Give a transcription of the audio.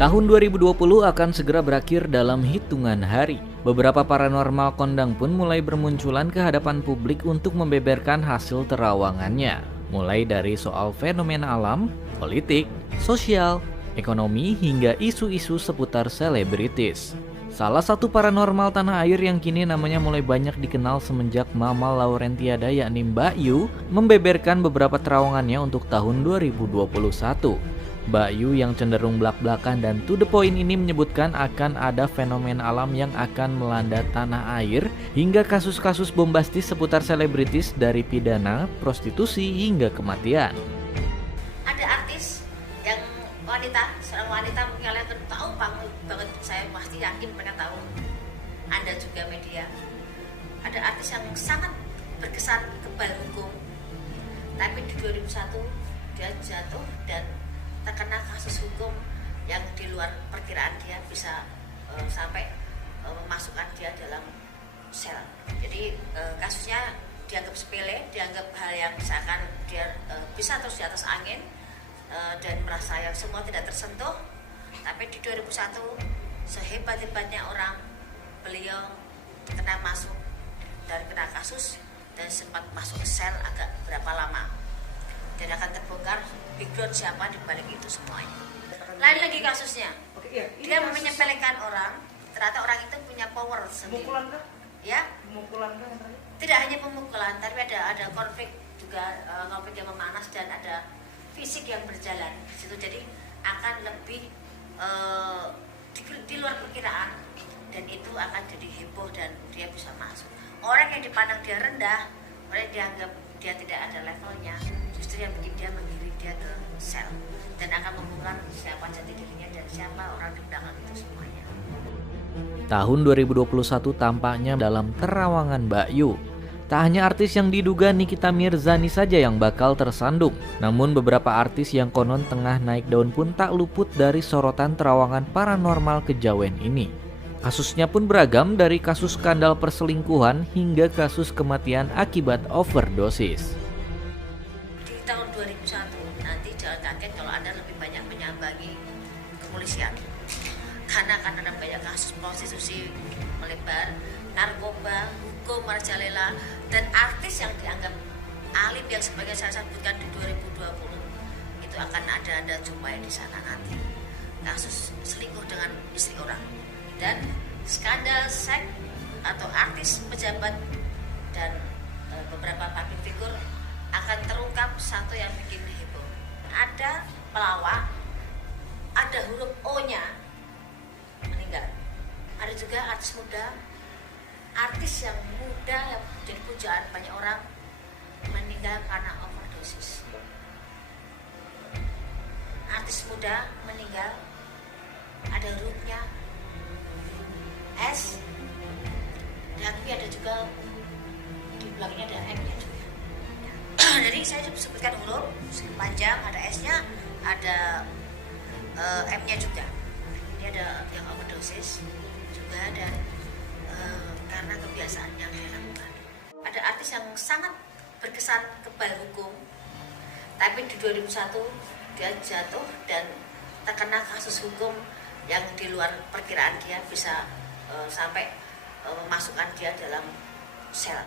Tahun 2020 akan segera berakhir dalam hitungan hari. Beberapa paranormal kondang pun mulai bermunculan ke hadapan publik untuk membeberkan hasil terawangannya. Mulai dari soal fenomena alam, politik, sosial, ekonomi, hingga isu-isu seputar selebritis. Salah satu paranormal tanah air yang kini namanya mulai banyak dikenal semenjak Mama Laurentiada yakni Mbak Yu membeberkan beberapa terawangannya untuk tahun 2021. Mbak Yu yang cenderung belak-belakan dan to the point ini menyebutkan akan ada fenomena alam yang akan melanda tanah air hingga kasus-kasus bombastis seputar selebritis dari pidana, prostitusi hingga kematian. Ada artis yang wanita, seorang wanita mungkin kalian tahu banget, saya pasti yakin mereka tahu. Anda juga media. Ada artis yang sangat berkesan kebal hukum, tapi di 2001 dia jatuh dan terkena kasus hukum yang di luar perkiraan dia bisa sampai memasukkan dia dalam sel. Jadi kasusnya dianggap sepele, dianggap hal yang seakan dia bisa terus di atas angin dan merasa yang semua tidak tersentuh. Tapi di 2001 sehebat-hebatnya orang, beliau kena masuk dan kena kasus dan sempat masuk sel agak berapa lama. Dan akan terbongkar background siapa di balik itu semuanya. Lain lagi kasusnya, dia menyepelekan orang, ternyata orang itu punya power sendiri. Pemukulan kah? Ya? Pemukulan kah? Tidak hanya pemukulan, tapi ada konflik juga, konflik yang memanas dan ada fisik yang berjalan di situ. Jadi akan lebih di luar perkiraan dan itu akan jadi heboh dan dia bisa masuk. Orang yang dipandang dia rendah, orang yang dianggap dia tidak ada levelnya, justru yang bikin dia mengirim dia ke sel dan akan membongkar siapa jati dirinya dan siapa orang di belakang itu semuanya. Tahun 2021 tampaknya dalam terawangan Mbak Yu. Tak hanya artis yang diduga Nikita Mirzani saja yang bakal tersandung, namun beberapa artis yang konon tengah naik daun pun tak luput dari sorotan terawangan paranormal kejawen ini. Kasusnya pun beragam dari kasus skandal perselingkuhan hingga kasus kematian akibat overdosis. Di tahun 2001 nanti jangan kaget kalau Anda lebih banyak menyambangi kepolisian. Karena akan ada banyak kasus prostitusi melebar, narkoba, hukum merajalela, dan artis yang dianggap alim yang sebagai saya sebutkan di 2020 itu akan ada jumpai di sana nanti. Kasus selingkuh dengan istri orang dan skandal seks atau artis pejabat dan beberapa public figure akan terungkap satu yang bikin heboh. Ada pelawak, ada huruf O-nya meninggal. Ada juga artis muda, artis yang muda yang jadi pujaan banyak orang meninggal karena overdosis. Artis muda meninggal, ada hurufnya S, tapi ada juga di belakangnya ada M-nya juga. Jadi saya sebutkan huruf panjang, ada S-nya, ada M-nya juga. Ini ada yang overdosis juga dan karena kebiasaan yang dia lakukan. Ada artis yang sangat berkesan kebal hukum, tapi di 2001 dia jatuh dan terkena kasus hukum yang di luar perkiraan dia bisa sampai memasukkan dia dalam sel.